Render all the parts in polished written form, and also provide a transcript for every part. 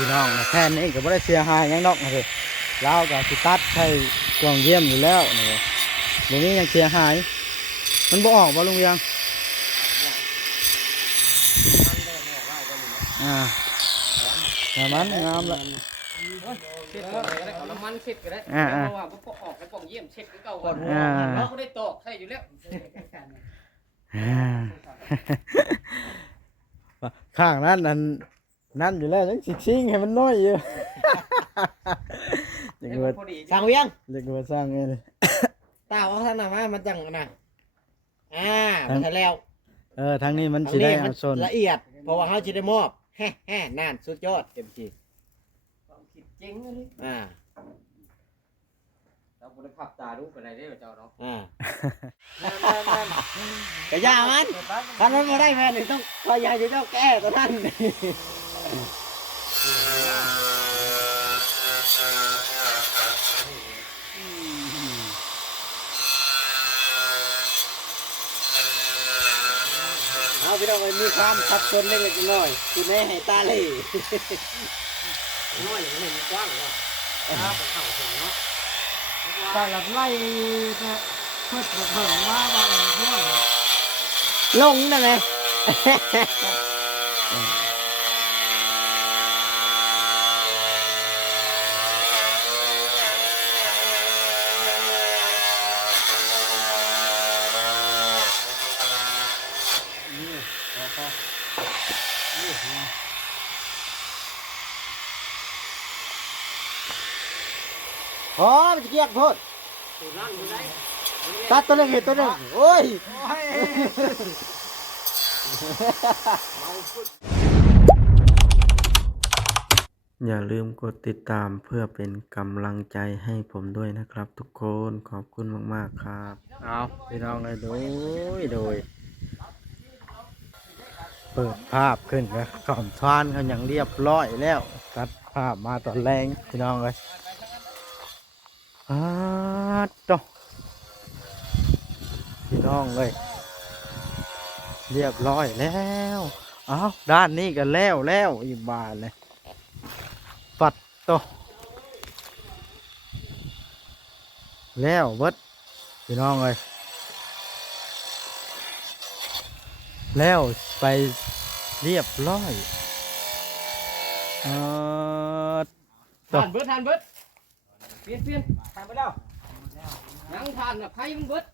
พี่น้องแค่นี้ก็บ่ได้เสียหายหยังดอกนะคือเราก็สิตัดให้กว้างเยี่ยมอยู่แล้วนี่บ่มีหยังเสียหายมันบ่ออกบ่ลุงเวียงน้ำมันงามละเช็ดก็ได้เอาน้ำมันเช็ดก็ได้เพราะว่าบ่ออกไปป่องเยี่ยมเช็ดคือเก่าก่อนเราบ่ได้ตอกใช่อยู่แล้วข้างนั้นนั่นอยู่แล้วยังซิงให้มันน้อยอยู่เด็กว่าสร้างเวียง เด็กว่าสร้างไงเลย ตาเอาท่านน่ะมามันจังน่ะมันทันแล้วทางนี้มันสิได้เอาส่วนละเอียดเพราะว่าเฮาสิได้มอบแฮ่นั่นสุดยอดเต็มที่ความคิดเจ๋งเลยเราบ่ได้พับตาดูกันได้เด้อเจ้าเนาะกะยามันคันมันบ่ได้แม่นี่ต้องพยายามจะเจ้าแก้ตัวนั้นเอาพี่น้องมีความทับซ้อนเล็กๆน้อยๆคือแม่ให้ตาเล่น้อยอย่างนี้มันกว้างเนาะเป็นเข้าถึงเนาะตาลับไล่นะเพิ่นเบิ่งว่าบางเรื่องลงนั่นแหละมันจะเกียกโทษตัดตัวนึงเห็นตัวนึงโอ้ยอย่าลืมกดติดตามเพื่อเป็นกำลังใจให้ผมด้วยนะครับทุกคนขอบคุณมากๆครับเอาพี่น้องเลยโดยเปิดภาพขึ้นนะก่อนทานเขาอย่างเรียบร้อยแล้วตัดภาพมาตอนแรงพี่น้องเลยต่อพี่น้องเลยเรียบร้อยแล้วเอาด้านนี้ก็แล้วอีกบานเลยปัดต่อแล้วเบิดพี่น้องเลยแล้วไปเรียบร้อยทานเบิดเปลี่ยนทานไปแล้วยังทานน่ะไผมันเบิด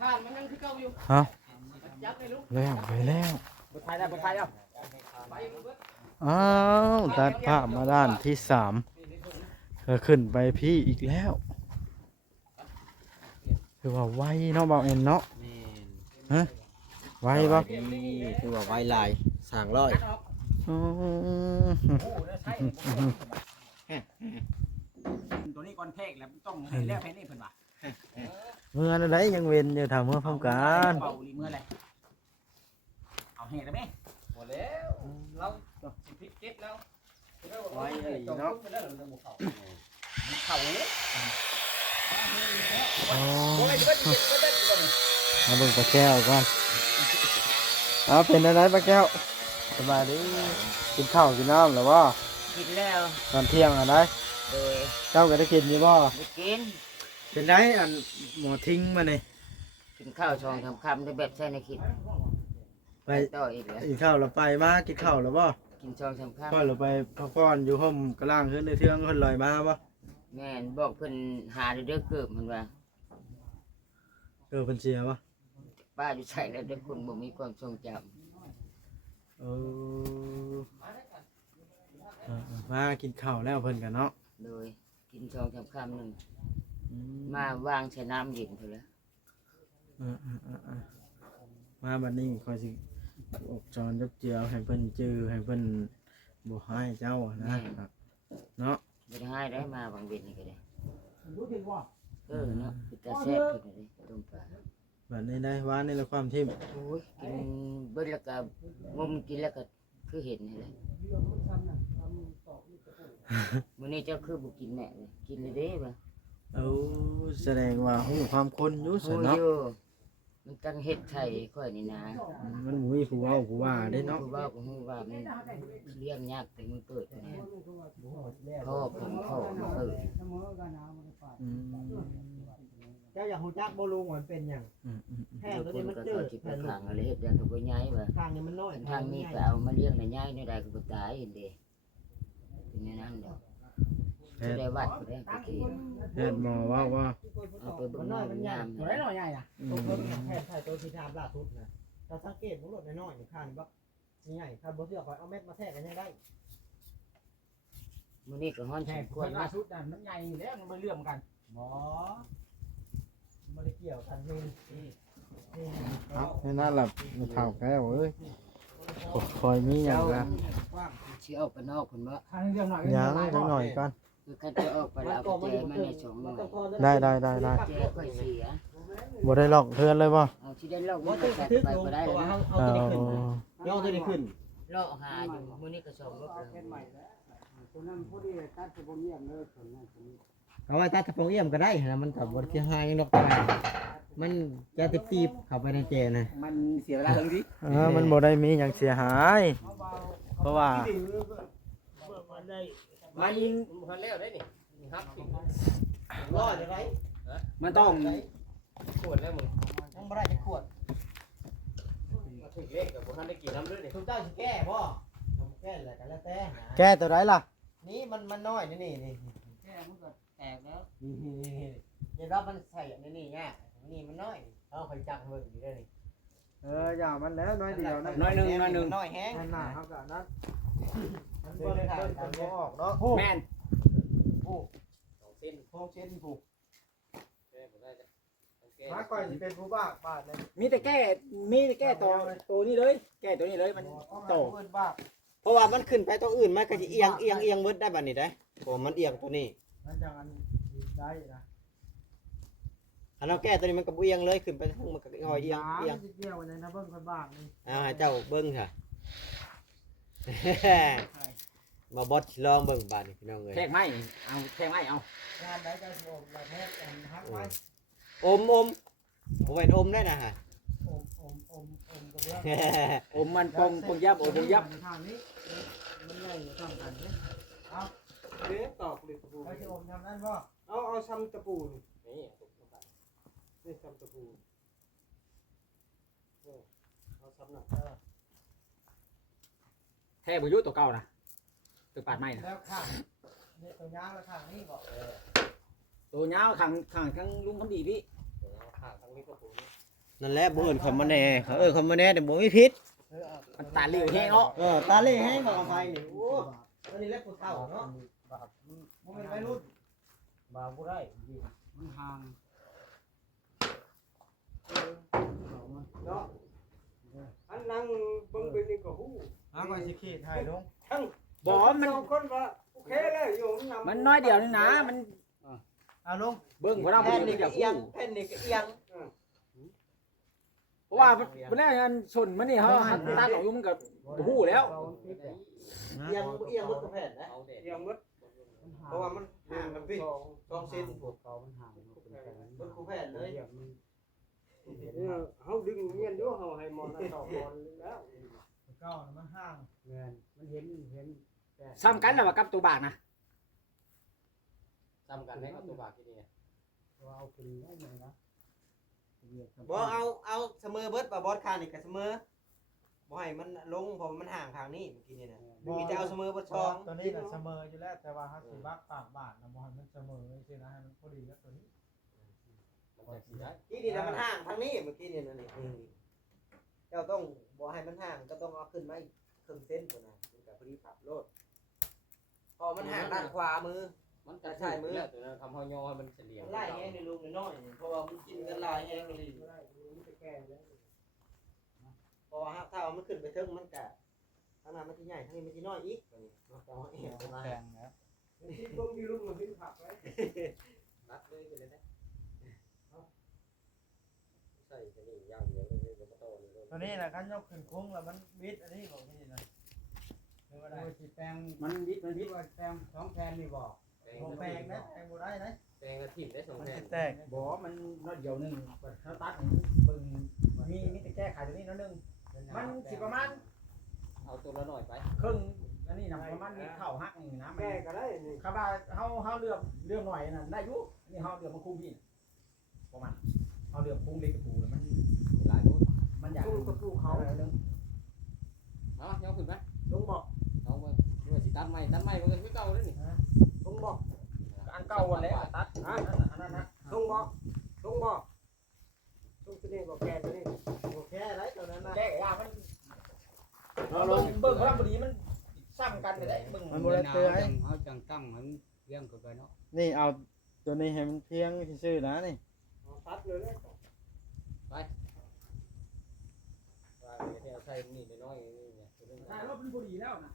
ทานมันยังคือเก่าอยู่จับได้ลูกแล้วไปแล้ว บ่ทายแล้วไผมันเบิดตัดภาพมาด้านที่3ก็ขึ้นไปพี่อีกแล้วคือว่าไวเนาะบ่าวเอ็นเนาะฮะไวบ่คือว่าไวลายสร้างร้อยตัวนี้ก่อนเพกแล้วต้องให้แล้วเพนี่เพิ่นว่าเมื่อนั้นได้ยังเว้นอยู่ทำเมื่อพร้อมกันเป่าลีเมื่อไรเอาแห่ได้ไหมหมดแล้วเราพลิกเก็บแล้วไว้เลยเนาะเขามาเบิ่งปลาแก้วก่อนเป็นอะไรปลาแก้วสบายดีกินข้าวกินน้ำหรือว่ากินแล้ว ตอนเที่ยงอะไรโดยเจ้าก็ได้กินอยู่บ่ได้กินเป็นไรหมอทิ้งมาเนี่ยกินข้าวช่องคำได้แบบใช่ในคิดไปต่ออีกแล้วกินข้าวเราไปมากินข้าวหรือบ่กินช่องคำก็เราไปพักผ่อนอยู่ห้องกระล่างขึ้นในเทืองคนลอยมาบ่แม่นบอกเพิ่นหาเด้อเกิบมันว่าเพิ่นเสียบ่ป้าอยู่ใส่แล้วเด็กคนบ่มีความทรงจำมากินข้าวแล้วเพิ่นกันเนาะโดยกินช่องคำหนึ่งมาวางใช้น้ำเย็นเถอะแล้วมาบัดนี้คอยสิอกจอนเจียวให้เพิ่นจื้อให้เพิ่นบ่ให้เจ้านะครับเนาะบ่ได้ให้ได้มาบางเบ็ดนี่ก็ได้เนาะแต่แซ่บเพิ่นนี่ต้มปลาบัดนี้ได้ว่านี่ละความทิ่มโอ้ยกินเบิดแล้วก็งมกินแล้วก็คือเห็นนี่แหละมื้อนี้เจ้าคือบ่กินแม่เลยกินเลยเด้บ่แสดงว่าฮู้ความคนอยู่ซั่นเนาะ มันจังเฮ็ดไทยค่อยนี่นะ มันหมูผู้เว้าผู้ว่าได้เนาะ ผู้ว่าก็ฮู้ว่ามันเลี้ยงยากแต่มันเกิดนี่พ่อผมพ่อมาเกิด อืม เจ้าอยากฮู้จักบ่ลุงว่ามันเป็นหยัง อืม แห้ง แล้ว ตัว ค นี้ น มัน ก็ จื เขา ด สิไปขังอะไรเฮ็ดหยังก็บ่ย้ายว่า ทางนี้มันน้อย ทางนี้ก็เอามาเลี้ยงได้ย้ายได้ก็บ่ตายเด้เป็นอย่างนั้นดอก แพ สิ ท ได้ ย์ วัดก็ได้ก็คือ แพทย์หมอว่าว่า เอาไปเบิ่งน้อยมันยาม ตัวน้อยใหญ่น่ะ อื ตัว ม เพิ่นแค่ใช้ตัวที่ทามล่าสุดน่ะถ้าสังเกตมันลดน้อยๆนี่ค่านี่บักใหญ่ถ้าบ่เชื่อข่อยเอาเม็ดมาแทรกกันยังได้ มื้อนี้ก็ฮ้อนสมควร ล่า นะ สุดน่ะมันใหญ่อยู่แล้วมันบ่เรื่องกันบ่บ่ได้เกี่ยวกันนี่ เอาแค่นั้นล่ะมันเฒ่าแก้วเอ้ยคอยมีหยังล่ะ สิออกไปนอกพุ่นบ่ ทางเรื่องหน่อย ยังจังหน่อยก่อน คือคันจะออกไปแล้วเอาไปแจมาใน2หน่วย ได้ แจค่อยเสีย บ่ได้ลอกเทือนเลยบ่ เอาที่ได้ลอกมัน บ่ ก็ ตึก ใส่ ตึก ไป ลง บ่ได้ ตัว แล้ว เอาตัวนี้ขึ้นย่อตัวนี้ขึ้น ลอกหาอยู่มื้อนี้ก็2รอบแล้ว เอาไว้ตัดสะโพกเอี่ยมก็ได้นะมันก็บ่ได้หายยังดอกตามันจะตีบเข้าไปในเจนะมันเสียเวลาตรงนี้ มันบ่ได้มีหยังเสียหาย เพราะว่า มันพันแล้วได้นี่ครับ รอดได้ไหม มันต้องขวดแล้วมึง ยังบ่ได้จะขวด มาถึงเลขกับบ่ทันได้กินน้ำเลยนี่ ทุกเจ้าสิแก้บ่แก้แหละกันแล้วแต่ แก้ตัวไหนล่ะ นี่มันน้อยนี่นี่ แค่มันก็แตกแล้ว นี่รับมันใส่นี่ไงนี่มันน้อยเอาไปจับเบิ่งอยู่ได้นี่ อย่ามันแล้วน้อยเดียวนะ น้อยหนึงน้อยแฮง นั่นน่ะเฮาก็นั้น มันเบิ่งทางกันบ่ออกเนาะ แม่น ผู้ 2เส้น โคงเช่นผู้ แก้บ่ได้จ้ะ มาก่อยสิเป็นผู้บ้าบาดเลย มีแต่แก้ตัวนี้เลย แก้ตัวนี้เลยมันโต เพิ่นบ้า เพราะว่ามันขึ้นไปตรงอื่นมันก็สิเอียงเบิดได้บัดนี้ได้ผมมันเอียงตัวนี้ มันจังอันได้นะ อันเราแก้ตัวนี้มันก็บ่เอียงเลยขึ้นไปทางมันก็เอียง สิเกี่ยวในนะเบิ่งเพิ่นบ้านี่ ให้เจ้าเบิ่งค่ะ มาบดลองเบิ่งบาดนี่พี่น้องเอ้ย แทกไม้เอาแทกไม้เอา งานได้จะโอมละแท้กันฮักไว้ อมบ่แม่นอมได้นะฮะ กระเบื้อง อมมันปงยับอมปงยับ ทางนี้มันใหญ่อยู่ทางกันนี่ เด้ตอกเลยตะปู เขาสิอมทำนั้นบ่ เอาซ้ำตะปูนี่ นี่ นี่ซ้ำตะปูเอาซ้ำน่ะ แทกบ่อยู่ตัวเก่านะตัวปาดไม้นะ แล้วข้างนี่ตัวยาวแล้วข้างนี้บ่ ตัวยาวขังทั้งลุงคำดีพี่ ข้างทางนี้ก็ปูนี่ นั่นแหละบ่เอิ้นคำมาแน่เขาคำมาแน่แต่บ่มีพิษ มันตาเหลวแห้งเนาะ ตาเล่แห้งบ่เอาไปนี่โอ้อันนี้แหละผู้เฒ่าเนาะบ่เป็นวัยรุ่น บ่บ่ได้ มันห่าง เนาะอันนั่งเบิ่งเป็นนี่ก็ฮู้ หาก่อนสิขีดให้ลง บ่มัน คนว่าโอเคเลยอยู่นำ มันน้อยเดียวนี่นะมัน เอาลง เบิ่งบ่ได้ แผ่ บ่ น ได้ นี่ เดี๋ ก็ ยว เอียงแผ่นนี่ก็เอียง เพราะว่าบ่ได้งานชนมันนี่เฮาตัดออกอยู่มันก็บ่ฮู้แล้ว เอียงเอียงหมดกับแผ่นนะ เอาเด็ด เอียงหมดเพราะว่ามันห่างกันพี่2เซนพวกมันคู่แผ่นเลย เฮาดึงเงี้ยนอยู่เฮาให้มอนต่อมอนแล้ว เก้ามันห่าง มันเห็น ซ้ำกันแล้วว่ากับตัวบากนะ ซ้ำกันได้กับตัวบากที่นี่ เอาขึ้นได้ไหมนะ บ่เอาเสมอเบิดบ่บอสคานี่ก็เสมอบ่ให้มันลงเพราะมันห่างทางนี้เมื่อกี้นี่นะมีแต่เอาเสมอเบิดช่อง ตัวนี้น่ะเสมออยู่แล้วแต่ว่าเฮาสิบักปากบาทนะบ่ให้มันเสมอจังซี่นะให้มันพอดีกับตัวนี้ มันจะสิได้ ที่นี่นะมันห่างทางนี้เมื่อกี้นี่นะนี่เจ้าต้องบ่ให้มันห่างก็ต้องเอาขึ้นมาอีกครึ่งเซนพุ่นน่ะมันก็พอดีปรับโลดพอมันห่างด้านขวามือ มันจะใช่มือแล้วตัวนั้นทำเฮาย่อให้มันเฉลี่ย มันไล่แห้งในลุงน้อยๆเพราะว่ามันกินกันหลายแห้งเลยเพราะว่าถ้าเอามันขึ้นไปเทิงมันก็ทางนั้นมันสิใหญ่ทางนี้มันสิน้อยอีกตัวนี้เนาะเอาเองมา แพงแล้ว ที่เบิ่งมีลุงมันสิผักไว้ รัดเลยไปเลยนะใส่ตัวนี้ย่างเดียวเลยบ่ต้องเลย ตัวนี้น่ะคันยกขึ้นคุ้งแล้วมันวิดอันนี้บอกนี่นะคือว่าได้สิแปลง มันวิทย์ ว่าแปลง2แผ่นนี่บ่บ่แปลงนะแปลงบ่ได้นะ แปลงกระถิ่นได้2 มัน แผ่น สิแตก บ่มันน้อยเดียวหนึงเขาตัดเบิ่งมีแต่แก้ไขตัวนี้น้อยหนึงมันสิประมาณ เอาตัวละหน่อยไป ครึ่งอันนี้นะประมาณมีเข้าหักนี่นะมัน แก้ก็ได้นี่ คำว่าเฮาเลือกหน่อยน่ะได้อยู่นี่เฮาเลือกมาคุมพี่ประมาณเฮาเลือกคุมเล็กกับปูแล้วมัน หลายพุ่น มันอยาก กูกับกูเขา นึง เอายกขึ้นไป ลุงบอก เอาไปด้วยสิตัดใหม่มันก็คือเก่าแล้วนี่ ลุงบอก อันเก่าวันแล้วตัดอันนั้นนะ ลุงบอกลุงบอกลุงตัวนี้บอกแกตัวนี้บอกแกอะไรตัวนั้นนะ แก้ยามันเบิ่งพลังบดีมันซ้ำกันได้เบิ่ง มันบ่ได้เตือน เขาจังตั้งมันเลี้ยงกันไปเนาะ นี่เอาตัวนี้ให้มันเพียงซื่อๆนะนี่ ตัดเลยเลย ว่าเดี๋ยวใส่นี่น้อยๆนี่เนี่ย ถ้ารถมันบดีแล้วนะ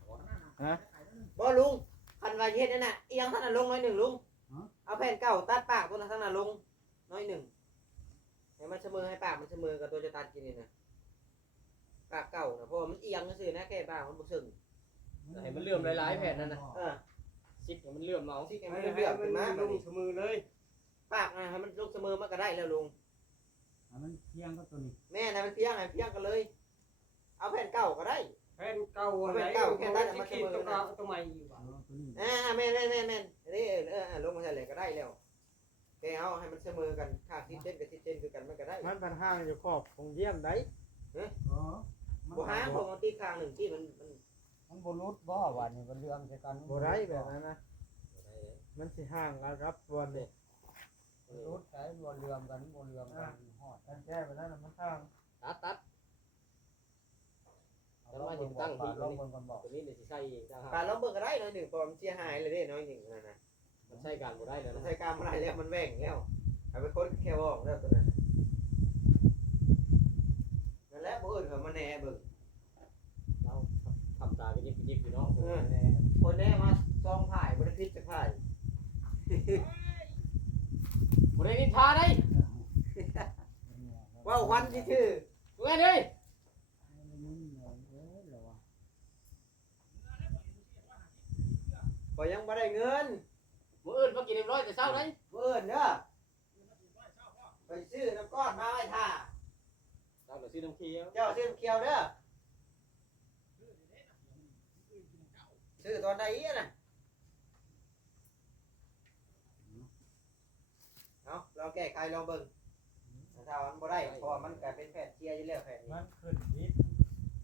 บ่ลุงคันว่าเฮ็ดนั่นน่ะเอียงท่านน่ะลงน้อยหนึ่งลุงเอาแผ่นเก่าตัดปากตัวนั้นท่านน่ะลงน้อยหนึ่งให้มันเสมอให้ปากมันเสมอกับตัวจะตัดกินนี่นะปากเก่านะเพราะมันเอียงซื่อนะแค่ปากมันบ่ซึ้ง ให้มันเลื่อมหลายๆแผ่นนั่นนะ ซิปให้มันเลื่อมเอา ที่แกมันเลือกขึ้นมาลงเสมอเลยปากนะให้มันลงเสมอมันก็ได้แล้วลุง มันเที่ยงก็ตัวนี้ แม่นะมันเพียงให้เพียงกันเลย เอาแผ่นเก่าก็ได้ แผ่นเก่า เอา อะไร แผ่นเก่าแค่นั้น ที่ มา ขี เส ด มอ ตัว นะ ตัวใหม่อยู่ว่ะ ตัวนี้ แม่นี่ลงมาใส่เลยก็ได้แล้วแกเอาให้มันเสมอกันข้างที่เส้นกับที่เส้นคือกันมันก็ได้ มันพันห้างอยู่ขอบคงเยี่ยมได้ บ่ห้างผมเอาตีข้างหนึ่งที่มัน มันบรุษบ่วันนี้มันเรื่องใช่กัน บ่ได้แบบนั้นนะมันสิห่างกันครับบนนี่ บรุษใช้บนเรื่องกันบนเรื่องกันฮอด กันแก้ไปแล้วนะมันห่าง ตัด แล้วมาถึงตั้งที่ลงบนกันบอก ตัวนี้เดี๋ยวสิใส่เองจ้า ปลาลองเบิ่งก็ได้น้อยหนึ่งพอมันเสียหายเลยเด้น้อยหนึ่งนั่นนะ มันใช้การบ่ได้แล้ว มัน นะ ใช้การอะไรแล้วมันแหว่งแล้วเอาไปค้นแค่บอกแล้วตัวนั้นนั่นแหละบ่อื่นเขามาแหน่เบิ่ง เราทำตาไปยิบอยู่เนาะ คนแหน่มาซองผ่ายบ่ได้พิษจะผ่าย บ่ได้นินทาได้ ว้าววันที่ชื่อ ดูไงดิ ก็ยังบ่ได้เงิน มื้ออื่นบ่กินเรียบร้อยแต่เช้าได้ บ่อื่นเด้อไปซื้อน้ำก้อนมาไว้ท่า เราก็ซื้อน้ำเคี้ยว เจ้าซื้อน้ำเขียวเด้อซื้อตอนใดอีน่ะเอาเราแก้ไขลองเบิ่งถ้ามันบ่ได้เพราะว่ามันกลายเป็นแผ่นเชียร์อยู่แล้วแผ่นนี้ มันขึ้นวิทย์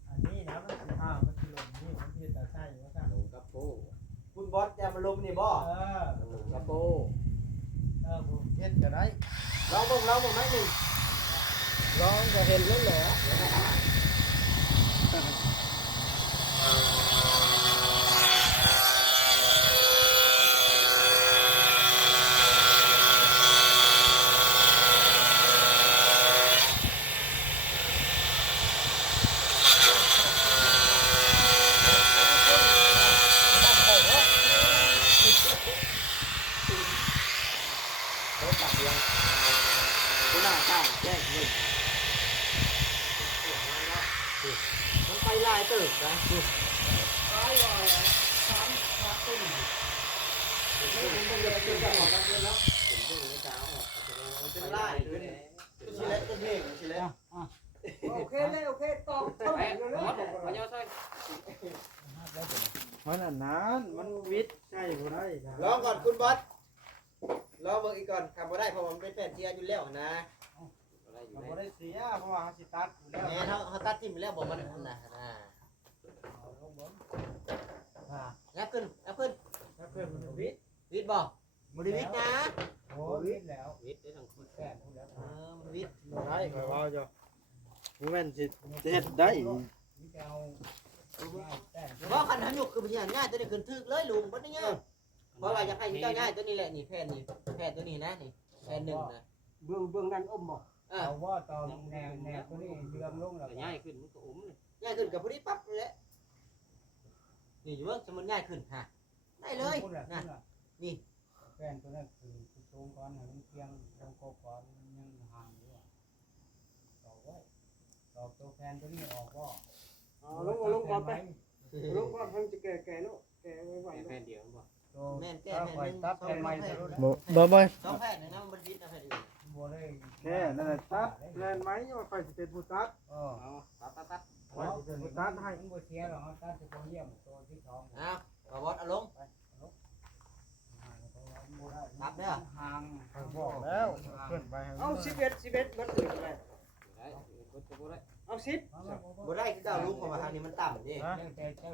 อันนี้นะมันสิห่างมันสิลงนี่มันสิตาใช่ว่าซั่น ลงกระโป คุณบอสจะมาลุมนี่บ่ ลงกระโป ผมเฮ็ดก็ได้ ลองเบิ่งน้อยหนึ่ง ลองก็เห็นแล้วแหละ รถจักรยานคุณหน้าข้างแจ้งหนึ่งมันไปลายตึกนะเป็นลายด้วยเนี่ยชิเล็กต้นเพลงชิเล็ก โอเคเลยโอเคตอบเท่าไห แม่ ร่เลย มาเยอะใส่ มันอันนั้นมันวิทย์ใช่บ่ได้นะ ลองก่อนคุณบอสลองเบิ่งอีกก่อนทำบ่ได้เพราะมันเป็นแผ่นเทียอยู่แล้วนะ มันบ่ได้เสียเพราะว่าเขาสิตัดอยู่แล้ว แม่เขาตัดทิ่มไปแล้วบอกมันนะงับขึ้น ถ้าเพิ่นมันวิทย์ วิทย์บอกบริวิทย์นะ โอ้วิทย์แล้ว วิทย์ได้ทั้งคน มันวิทย์ บ่ได้ข่อยว่าจ้ะบ่แม่นสิเฮ็ดได้ เพราะคันหันยุกคือมันง่ายตัวนี้ขึ้นทึกเลยลุงบ่ได้ง่ายเพราะว่าอยากให้เจ้าง่ายตัวนี้แหละนี่แผ่นนี่แผ่นตัวนี้นะนี่แผ่นหนึ่งนะ เบื้องนั้นอมบอก เอาว่าตอนแนวตัวนี้เรื่องลงแล้ว แต่ง่ายขึ้นมันก็อุ้มเลย ง่ายขึ้นกับพอดีปั๊บเลยนี่อยู่ว่าสมมุติง่ายขึ้นฮะได้เลยนะ แฟนตัวนั้นคือสูงก่อนให้มันเพียงตรงกบก่อนมันยังห่างอยู่ต่อไว้ต่อตัวแฟนตัวนี้ออกว่า ลงก่อนไปลงก่อนเพิ่งจะแก่เนาะแก่ไว้วัน แผ่นเดียวบ่ แ แม่นแก้ ถ้า แม่น ข่อย หนึ่ง ตัดแผ่นใหม่ซะรู้แล้ว บ่ สองแผ่นนะมันบิดนะแผ่นอื่น บ่ได้ แค่นั่นแหละตัดแลนไหมว่าไปสิเป็นผู้ตัด เออ เอาตัด เพราะมันตัดให้มันบ่เสียหรอกตัดสิบ่เยี่ยมตัวที่สอง เอาบาบอสเอาลง ตัดเด้อ ห่าง บอกแล้วขึ้นไปเอา11มันถึงแล้ว ได้กดจะบ่ได้ เอา10 บ่ได้คือเก่าลุงเพราะว่าทางนี้มันต่ำดิ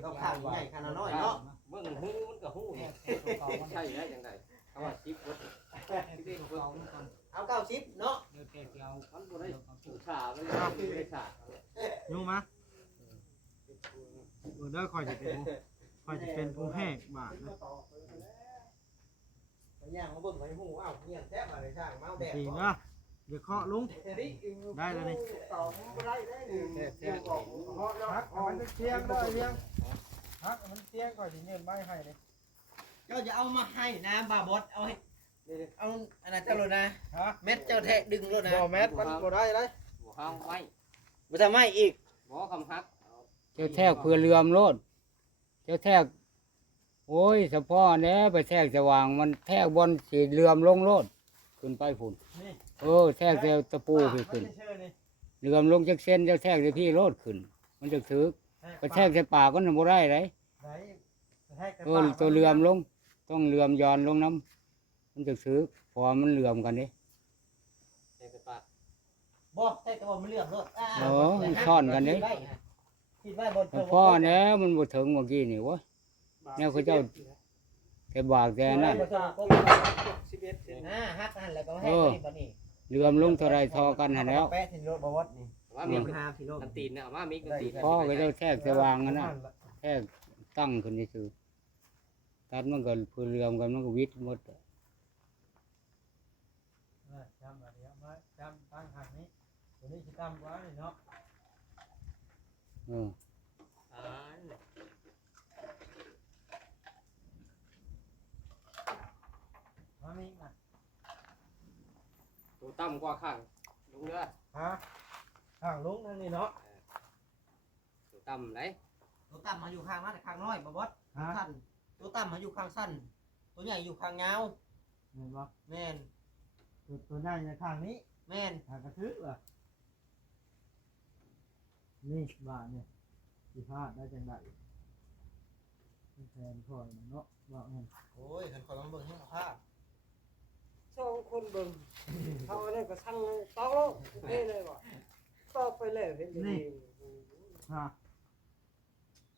ต้องข้างใหญ่ข้างน้อยเนาะ เบิ่งหูมันก็หูนี่ใช่ได้จังไดคำว่า10กดที่เบิ่ง เอา90เนาะ มันบ่ได้ชูชามันบ่ได้ชา ยุ่งมาเด้อคอยจะเป็นผู้แหกบาทนะ ไปย่างมาเบิ่งให้หูเอ้าเงียบแท้มาเลยช่างเมาแดด จริงนะเดี๋ยวเคาะลุง ได้แล้วนี่ ต่อบ่ได้ได้หนึ่งเดี๋ยวออกเพราะแล้ว ฮักมันเตียงได้เตียงฮักมันเตียงก่อนสิเงินใบให้เลย เจ้าจะเอามาให้นะบาบอสเอาให้เอาอันนั้นเจ้าโลนะ ฮะ เม็ดเจ้าแทะดึงโลนะ บ่แมสมันบ่ได้เลย บ่ห้างไว้ บ่ทำให้อีก บ่คำฮัก เจ้าแทกเพื่อเรือมโลดเจ้าแทกโอ้ยเฉพาะแหน่ไปแทกสว่างมันแทกบนสีเรือมลงโลดขึ้นไปพุ่นแทกแต่ตะปูขึ้นเรือมลงจักเส้นเจ้าแทกแต่พี่โลดขึ้น มันจะถึกไปแทกใส่ปากก็บ่ได้เลยตัวเรือมลงต้องเรือมย้อนลงน้ำมันจะถึกพอมันเรือมกันนี่ ใส่กระปาก บ่แทะก็บ่มันเลือกโลด โอ้มันซ่อนกันนี่ คิดไว้บ่ เฉพาะแหน่มันบ่ถึงเมื่อกี้นี่วะแนวเขาเจ้าแต่บากแต่นั่น 11เซนนะฮักนั่นแล้วก็ให้ตัวนี้บัดนี้ เรือมลงเท่าไรทอกันหันแล้ว แปะที่รถบาบอสนี่ ว่ามี หาที่รถ อันตีนเนี่ยเอามามีกันตีน พ่อก็เจ้าแทกสว่างกันนะแทกตั้งขึ้นนี่คือตัดมันก็เพื่อเรือมกันมันก็วิทย์หมด จำอะไรมาจำตั้งหันนี้ตัวนี้สิจำไว้เนาะ เออ มามีนะ ตัวต่ำกว่าข้างลงเรือ ฮะข้างลุงนั่นนี่เนาะ ตัวต่ำไหน ตัวต่ำมาอยู่ข้างนั้นข้างน้อยบาบอส ฮะ สั้นตัวต่ำมาอยู่ข้างสั้นตัวใหญ่อยู่ข้างยาว เห็นบ่ แม่น ตัวใหญ่ในข้างนี้ แม่น หากระทึกว่ะนี่บาทเนี่ยสิพลาดได้จังไดแทนคอยเนาะว่าไง โอ้ยคันคอยมาเบิ่งให้ภาพ สองคนเบิ่งเขาได้ก็สั่งต่อเด้เลยว่ะต่อไปแล้วเห็นดี ฮะ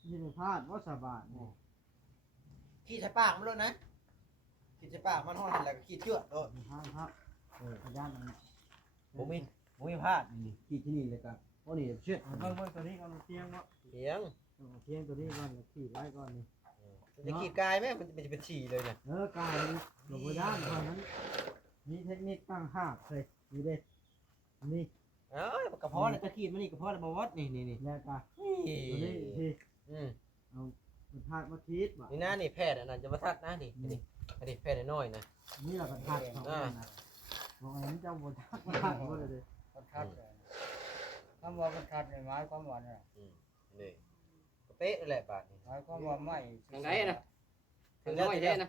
นี่เป็นพลาดว่าสบายเนี่ย ขี้ใส่ปากมันโลดนะขี้ใส่ปากมันห้อนแล้วก็ขี้เชือกโลด พลาดครับพยานมัน บ่มีพลาดนี่ขี้ที่นี่เลยกันโอ้นี่เชือก เบิ่งตัวนี้ก่อนเตียงเนาะ เสียง เตียงตัวนี้ก่อนขี่ไว้ก่อนนี่ จะขี้กายไหมมันจะเป็นฉี่เลยเนี่ย กายหลบไปด้านเพราะนั้นมีเทคนิคตั้งหากเลยนี่เด้นี่ เอ้ยกระเพาะเนี่ยจะขี้มันนี่กระเพาะบาบอสนี่ แยกกัน นี่ ตัวนี้ที่ อืม มันพลาดมาคิดว่ะ นี่นะนี่แพทย์อันนั้นจะมาทัดนะนี่นี่แพทย์น้อยๆนะ นี่เราพลาดของมันนะบอกอันนี้เจ้าบนทักมาทักหมดเลย มันคัดคำว่ามันคัดในไม้ความว่าเนี่ย นี่เป๊ะแหละบาทนี่ ไม้ความว่าไม่ ทางไหนนะทางน้อยแท้นะ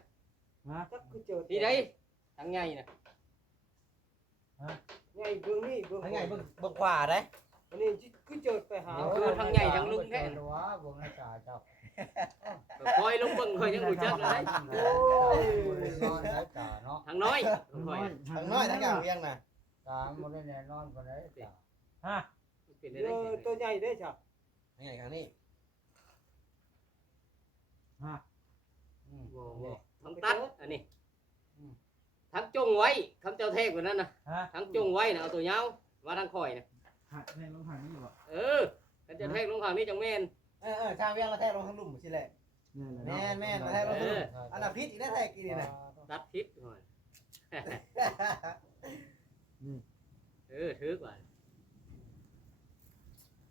ฮะ จักคือเจอ ที่ไหนทางใหญ่นะ ใหญ่เบิ่งนี่เบิ่ง ทั้งไงเบิ่งขวาได้ อันนี้คือเจอไปหา คือทางใหญ่ทางลุงแท้ ตัววงในจ่าเจ้า คอยลงเบิ่งคอยยังรู้จักเลย โอ้ย นอนในจ่าเนาะ ทางน้อยคอย ทั้งน้อยทั้งยาวเรียงน่ะ จ่ามันได้แน่นอนกว่าได้จ่า ฮะ เป็น เอ ได้ อตัวใหญ่ได้จ้ะ ทั้งไงครั้งนี้ ฮะ ทางตัดอันนี้ทางจงไว้คำเจ้าเทกกว่านั้นนะ ฮะ ทางจงไว้นะเอาตัวยาวมาทางคอยนะ หักในลงทางนี้บ่ คำเจ้าเทกลงทางนี้จังแม่น ชาวเวียงเราแทกลงทั้งลุ่มสิแหละ นี่แหละ แม่นเราแทกลงทั้งลุ่มอันดับพิษอีกได้แทกกี่นี่น่ะ ตัดพิษหน่อยถือกว่า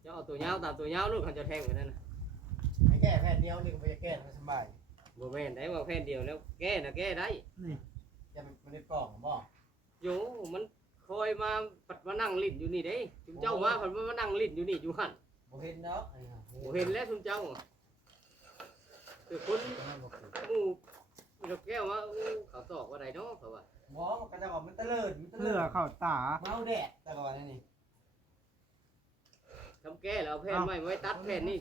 เจ้าเอาตัวยาวตามตัวยาวลูกคำเจ้าเทกกว่านั้นนะ ไม่แก้แผ่นเดียวนึงไปแก้มันสบาย บ่แม่นได้ว่าแค่เดียวแล้วแก้นะแก้ได้ นี่ จะมันได้กล่องบ่ โยมันคอยมาปัดมานั่งลิ้นอยู่นี่เด้ชุมเจ้ามาปัดมานั่งลิ้นอยู่นี่อยู่หัน บ่เห็นเนาะ บ่เห็นแล้วชุมเจ้าคือคนหมู่ ลูกแก้วมาเขาตอกว่าใดเนาะเขาว่า หมอมันก็จะบอกมันตะเลิดมันตะ เลื เลิ อ ด เข้าตา เมาแดดแต่ก่อนนี่ ทำแก้แล้วแผ่นไม่ไว้ตัดแผ่นนี่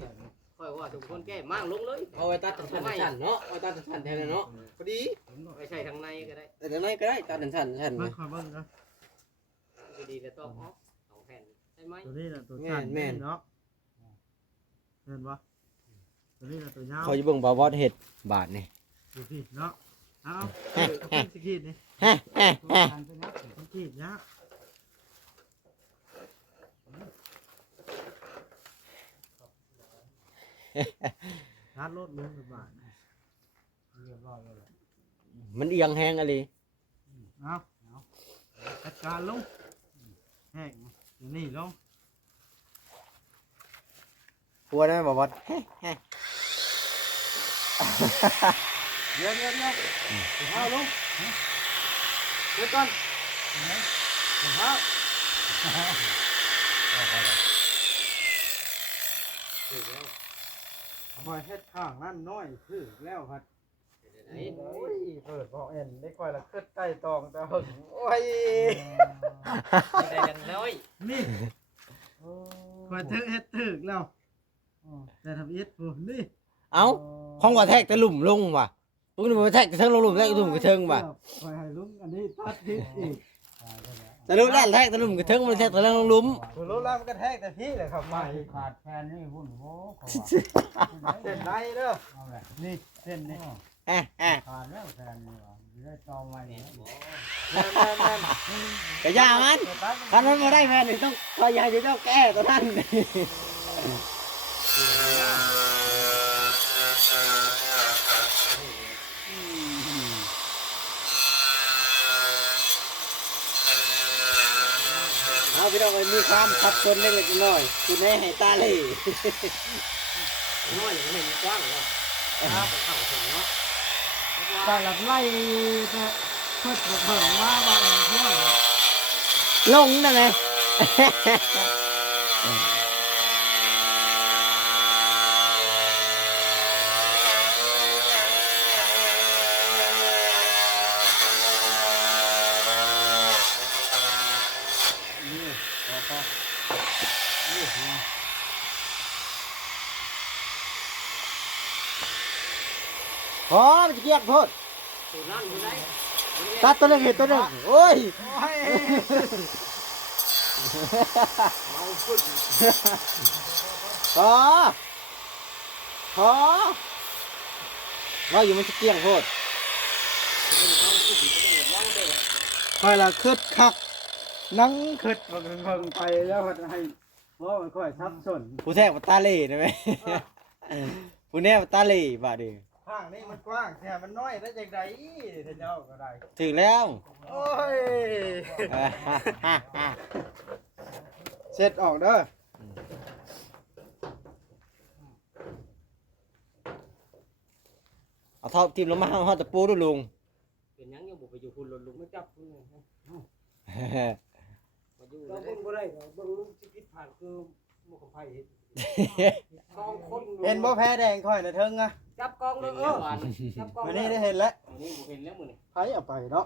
ค่อยว่าทุกคนแก้มั่งลงเลย เอาไว้ตัดสั้นๆเนาะเอาไว้ตัดสั้นๆแทนเนาะพอดี ไม่ใช่ทางในก็ได้ แต่ทางไหนก็ได้ตัดสั้นๆ เบิ่งคอยเบิ่งนะ ดีๆจะต้องออก2แผ่นใช่ไหม ตัวนี้น่ะตัวสั้นเนาะเห็นบ่ตัวนี้น่ะตัวยาว เขาจะเบิ่งบ่าวเฮ็ดบาทนี่ ดูพี่เนาะเอาสิขีดนี่สิขีดยะร้านรถลุงบาท มันเอียงแฮงอะไร เอาจัดการลงแห้งอย่างนี้ลง กลัวได้บ่าว เดี๋ยวเอาลงเดี๋ยวก่อนเอามาเฮ็ดข้างนั่นน้อยคือแล้วครับ ไหน โอ้ยเปิดบ่เอ็นได้ค่อยละขึ้นใต้ตองแต่หึงโอ้ย ได้กันน้อย นี่ค่อยถึกเฮ็ดถึกแล้วแต่ทำอิฐโอ้นี่ เอ้าห้องว่าแทกแต่หลุมลงว่ะลุงนี่บ่แทกแต่เทิงลงหลุมแทกแต่หลุมกระเทิงว่ะ ค่อยให้ลุงอันนี้ตัดทิศอีก แต่ลุงนั่นแทกแต่หลุมกระเทิงมันแทกแต่เทิงลงหลุม กูรู้แล้วมันก็แทกแต่พี่เลยครับไม่ ขาดแฟนนี่หุ่นโว้เขา เส้นในเด้อ เอาแหละ นี่เส้นนี้ แอะแอะ ขาดแล้วแฟนนี่ว่าได้ตองไว้เนี่ย แม่น กระยามันคันมันบ่ได้แม่นี่ต้องพยายามจะต้องแก้ตัวนั้นเอาพี่น้องมีความทับซ้อนเล็กๆน้อยๆคุณแม่ให้ตาเลย น้อยอย่างนี้กว้างแล้วเข้าถึงเนาะ ตาหลับไล่แต่เพิ่นเบิ่งมาว่าเรื่อง ลงนั่นไง พอมันจะเกียกโพด ตัวนั่นอยู่ไหน ตัดตัวหนึงเห็นตัวหนึงโอ้ยพอว่าอยู่มันจะเกียงโพด ค่อยละคึดคักนั่งคึดเบิ่งไปแล้วมันให้ว่ามันค่อยทับสน ผู้แท้มาตาเล่นะไหมผู้แน่มาตาเล่บ่าดิ ข้างนี้มันกว้างแต่มันน้อยได้จังได๋ท่านเจ้าก็ได้ ถึงแล้ว โอ้ยเสร็จออกเด้อ เอาเท่าทีมลงมาเอาตะปูดูลุง เป็นยังยังบุไปอยู่คุณลุงไม่จับคุณเลยมาอยู่ เรา เลย เบิ่งบ่ได้ก็เบิ่งชีวิตผ่านคือหมู่ของไผเฮ็ดสองคน เห็นบ่แพ้แดงค่อยน่ะเทิงอะ จับกองเล เป็ ย น เอ แล้ว อ วัน จับกอง วันนี้ได้เห็นแล้ว นี้บุเห็นแล้วมือนี่ ไผเอาไปเนาะ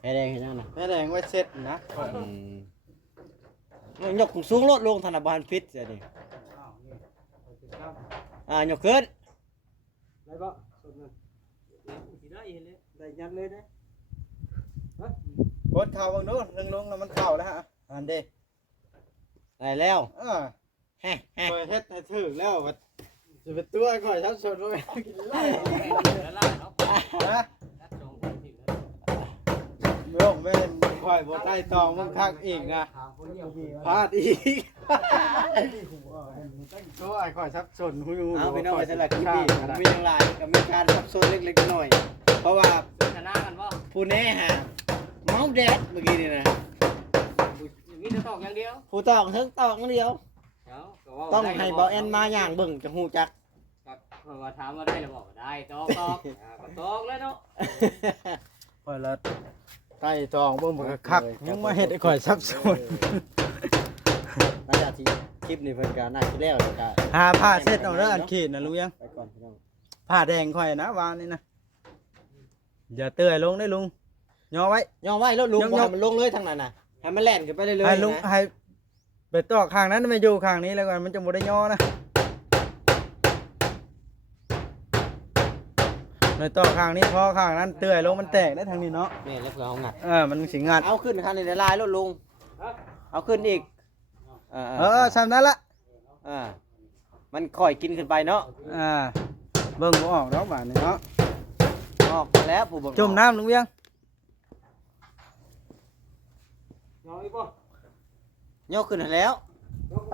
แพ้แดงเห็นยังนะ แพ้แดงไว้เสร็จนะ ยกสูงลดลงธนาบาลพิษจะดิ อ้าวนี่เอาสิครับ ยกขึ้น ได้บ่สุดนั้น ได้เห็นเลย ได้ยันเลยเด้ กดเข่าเบิ่งดูนึงลงแล้วมันเข้าแล้วฮะอันเด้ ได้แล้ว ค่อยเฮ็ดให้ถึกแล้วว่าจะเป็นตัวค่อยทับสนบ่แม่นกินไล่ แล้วล่ะเนาะ นะ รัดสองคนผิดแล้ว โยกแม่นค่อยบ่ใต้ตองมึงคักอีกนะ ถามคนเดียว พลาดอีกโอ้ยค่อยทับสนฮู้อยู่ เอาไปน้องไปสลัดคลิปนี้มีอย่างไรกับมีการซับซ้อนเล็กๆน้อยๆเพราะว่า ชนะกันว่า ผู้แน่ฮะเมาแดดเมื่อกี้นี่นะ มีแต่ตอกอย่างเดียว ผู้ตอกทั้งตอกเดียว ต้องให้เบาแอนมาอย่างเบิ่งจะฮู้จัก ก็ว่าถามว่าได้หรือบอกได้ตอกก็ตอกแล้วเนาะ ค่อยละใต้ตองเบิ่งบ่คักยังมาเฮ็ดให้ค่อยทับสน หลังจากที่คลิปนี้เพิ่นก็น่าสิแล้วแล้วก็ หาผ้าเช็ดเอาเด้ออันขีดน่ะรู้ยัง ไปก่อนพี่น้อง ผ้าแดงค่อยนะวางนี่นะ อย่าเตื้อยลงได้ลุงย่อไว้ ย่อไว้แล้วลุง ย่อ บ่ให้มันลงเลยทางนั้นน่ะให้มันแล่นขึ้นไปเรื่อยๆ ให้ลุง นะ ให้ไปตอกข้างนั้นไม่อยู่ข้างนี้แล้วกันมันจะบ่ได้ย่อนะในตอกข้างนี้พอข้างนั้นเตื้อยลงมันแตกได้ทางนี้เนาะ แม่นแล้วเผื่อเอางัด มันสิงัด เอาขึ้นคันนี้ลายรถลุงเอาขึ้นอีกซ้ำนั้นละ มันค่อยกินขึ้นไปเนาะ เบิ่งบ่ออกดอกบาดนี้เนาะ ออกแล้วผู้บ่ จุ่มน้ำลุงเวียง น้อยบ่ ย่อขึ้นแล้ว น้อย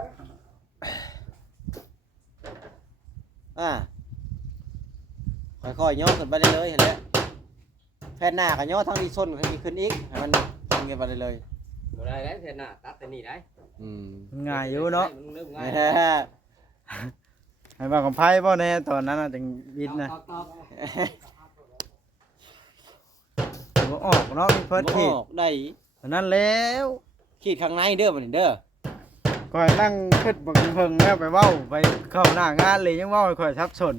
บ่ ค่อยๆย่อขึ้นไปเรื่อยๆเห็นแล้วแผ่นหน้าก็ย่อทั้งนี้ส้นทั้งนี้ขึ้นอีกให้มันขึ้นกันไปเรื่อย บ่ได้แล้วเฮ็ดน่ะตัดแต่นี่ได้ ง่ายอยู่เนาะ มันเริ่มง่าย ให้ว่าของไพ่บ่แน่ตอนนั้นน่ะจังบิดนะ ตอก บ่ออกเนาะมีเพิ่น บ่ ขีด ออกได้ เท่านั้นแล้ว ขีดข้างในเด้อบัดนี้เด้อ ก่อยนั่งคิดบักเพิ่งแล้วไปเว้าไปเข้าหน้างานเลยยังเว้าให้ข่อยทับสน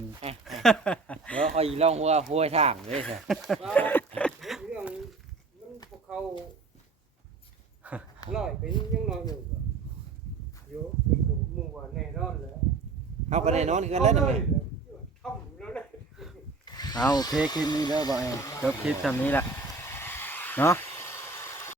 เดี๋ยวค่อยลองหัวห้วยทางเด้อ ว่าเรื่องมันพวกเขาลอยไปยังน้อยอยู่อยู่เป็นผู้หมู่ว่าแน่นอนเลย เฮาก็แน่นอนคือกันแล้วน่ะแม่ ทำแล้วเลย เอาโอเคคลิปนี้เด้อบ่เองจบคลิปซำนี้ล่ะเนาะ